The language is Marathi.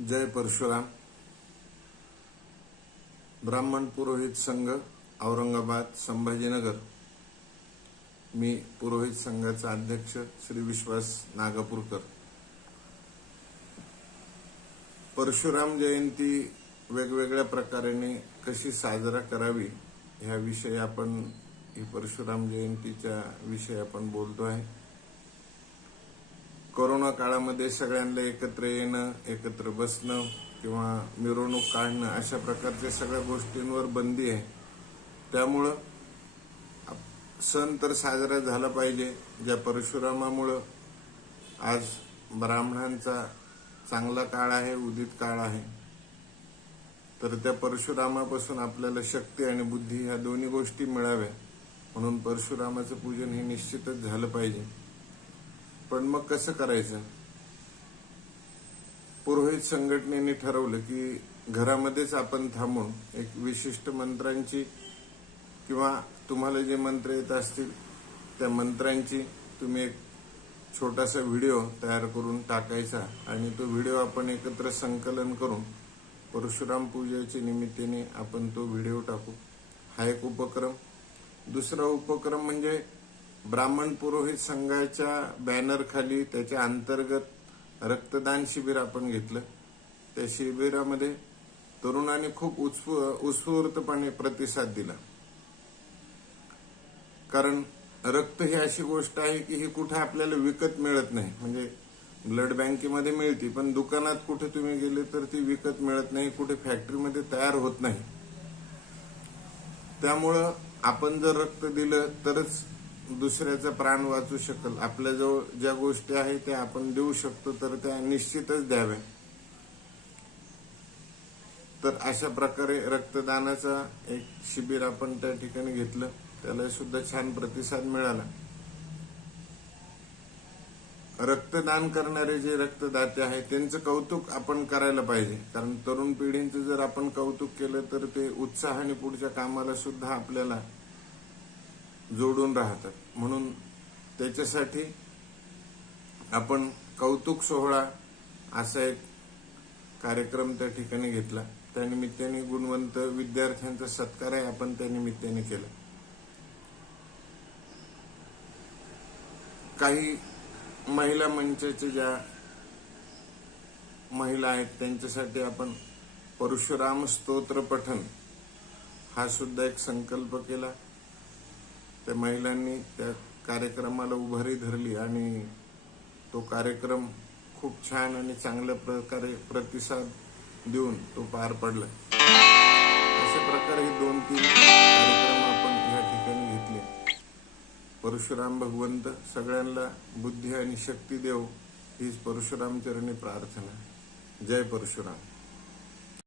जय परशुराम. ब्राह्मण पुरोहित संघ औरंगाबाद संभाजीनगर. मी पुरोहित संघाचा अध्यक्ष श्री विश्वास नागपूरकर. परशुराम जयंती वेगवेगळ्या प्रकाराने कशी साजरा करावी ह्या विषयी आपण ही परशुराम जयंतीच्या विषयी आपण बोलतो आहे. कोरोना काळामध्ये सगळ्यांना एकत्र येणं एकत्र बसणं किंवा मिरवणूक काढणं अशा प्रकारच्या सगळ्या गोष्टींवर बंदी आहे. त्यामुळं सण तर साजरा झाला पाहिजे. ज्या परशुरामामुळं आज ब्राह्मणांचा चांगला काळ आहे उदित काळ आहे. तर त्या परशुरामापासून आपल्याला शक्ती आणि बुद्धी ह्या दोन्ही गोष्टी मिळाव्या म्हणून परशुरामाचं पूजन हे निश्चितच झालं पाहिजे. पण मग कसं करायचं? पुरोहित संघटनेने ठरवलं की घरामध्येच आपण थांबून एक विशिष्ट मंत्रांची किंवा तुम्हाला जे मंत्र येत असतील त्या मंत्रांची तुम्ही एक छोटासा व्हिडिओ तयार करून टाकायचा आणि तो व्हिडिओ आपण एकत्र संकलन करून परशुराम पूजेच्या निमित्ताने आपण तो व्हिडिओ टाकू. हा एक उपक्रम. दुसरा उपक्रम म्हणजे ब्राह्मण पुरोहित संघाच्या बॅनर खाली त्याच्या अंतर्गत रक्तदान शिबिर आपण घेतलं. त्या शिबिरामध्ये तरुणांनी खूप उत्स्फूर्तपणे प्रतिसाद दिला. कारण रक्त ही अशी गोष्ट आहे की ही कुठे आपल्याला विकत मिळत नाही. म्हणजे ब्लड बँकेमध्ये मिळते पण दुकानात कुठे तुम्ही गेले तर ती विकत मिळत नाही कुठे फॅक्टरीमध्ये तयार होत नाही. त्यामुळं आपण जर रक्त दिलं तरच दुसऱ्याचा प्राण वाचू शकल. आपल्याजवळ ज्या गोष्टी आहेत त्या आपण देऊ शकतो तर त्या निश्चितच द्याव्या. तर अशा प्रकारे रक्तदानाचा एक शिबिर आपण त्या ठिकाणी घेतलं. त्याला सुद्धा छान प्रतिसाद मिळाला. रक्तदान करणारे जे रक्तदाते आहेत त्यांचं कौतुक आपण करायला पाहिजे. कारण तरुण पिढींचं जर आपण कौतुक केलं तर ते उत्साहाने पुढच्या कामाला सुद्धा आपल्याला जोडून राहतात. म्हणून त्याच्यासाठी आपण कौतुक सोहळा असा एक कार्यक्रम त्या ठिकाणी घेतला. त्यानिमित्ताने गुणवंत विद्यार्थ्यांचा सत्कारही आपण त्यानिमित्ताने केला. काही महिला मंचाच्या ज्या महिला आहेत त्यांच्यासाठी आपण परशुराम स्तोत्र पठन हा सुद्धा एक संकल्प केला. त्या महिलांनी त्या कार्यक्रमाला उभारी धरली आणि तो कार्यक्रम खूप छान आणि चांगल्या प्रकारे प्रतिसाद देऊन तो पार पडला. अशा प्रकारे हे दोन तीन कार्यक्रम आपण या ठिकाणी घेतले. परशुराम भगवंत सगळ्यांना बुद्धी आणि शक्ती देव हीच परशुराम चरणी प्रार्थना. जय परशुराम.